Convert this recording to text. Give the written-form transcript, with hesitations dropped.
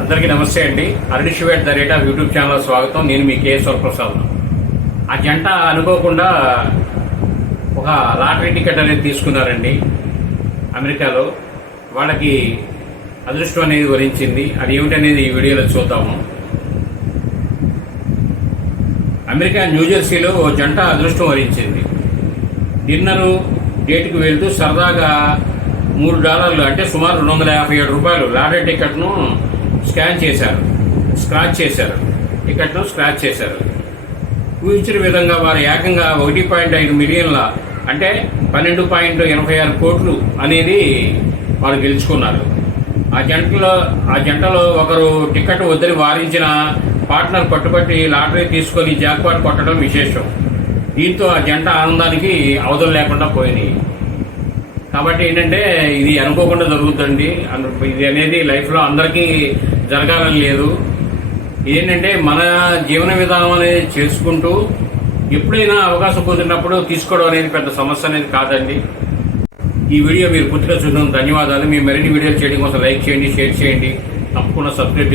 అందరికీ నమస్తే అండి. అరడి show at the rate of YouTube channel స్వాగతం. నేను మీ కేఎస్ఆర్ ప్రసాద్. ఆ జంట అనుకోకుండా ఒక లాటరీ టికెట్ అనేది తీసుకున్నారండి అమెరికాలో. వాళ్ళకి అదృష్టం అనేది వరించింది. అది ఏమిటనేది ఈ వీడియోలో చూద్దాము. అమెరికా న్యూజెర్సీలో ఓ జంట అదృష్టం వరించింది. డిన్నరు డేట్కి వెళ్తూ సరదాగా $3 అంటే సుమారు $257 లాటరీ టికెట్ను స్క్రాచ్ చేశారు. ఊహించిన విధంగా వారు ఏకంగా 1.5 మిలియన్ల అంటే 12.86 కోట్లు అనేది వారు గెలుచుకున్నారు. ఆ జంటలో ఒకరు టికెట్ వద్దని వారించిన పార్ట్నర్ పట్టుబట్టి లాటరీ తీసుకొని జాక్పాట్ కొట్టడం విశేషం. దీంతో ఆ జంట ఆనందానికి అవధులు లేకుండా పోయినాయి. కాబట్టి ఏంటంటే ఇది అనుకోకుండా జరుగుతుంది. ఇది అనేది లైఫ్లో అందరికీ జరగాలని లేదు. ఏంటంటే మన జీవన విధానం అనేది చేసుకుంటూ ఎప్పుడైనా అవకాశం కుదిరినప్పుడు తీసుకోవడం అనేది పెద్ద సమస్య అనేది కాదండి. ఈ వీడియో మీరు పూర్తిగా చూడడం ధన్యవాదాలు. మీ మరిన్ని వీడియోలు చేయడం కోసం లైక్ చేయండి, షేర్ చేయండి, తప్పకుండా సబ్స్క్రైబ్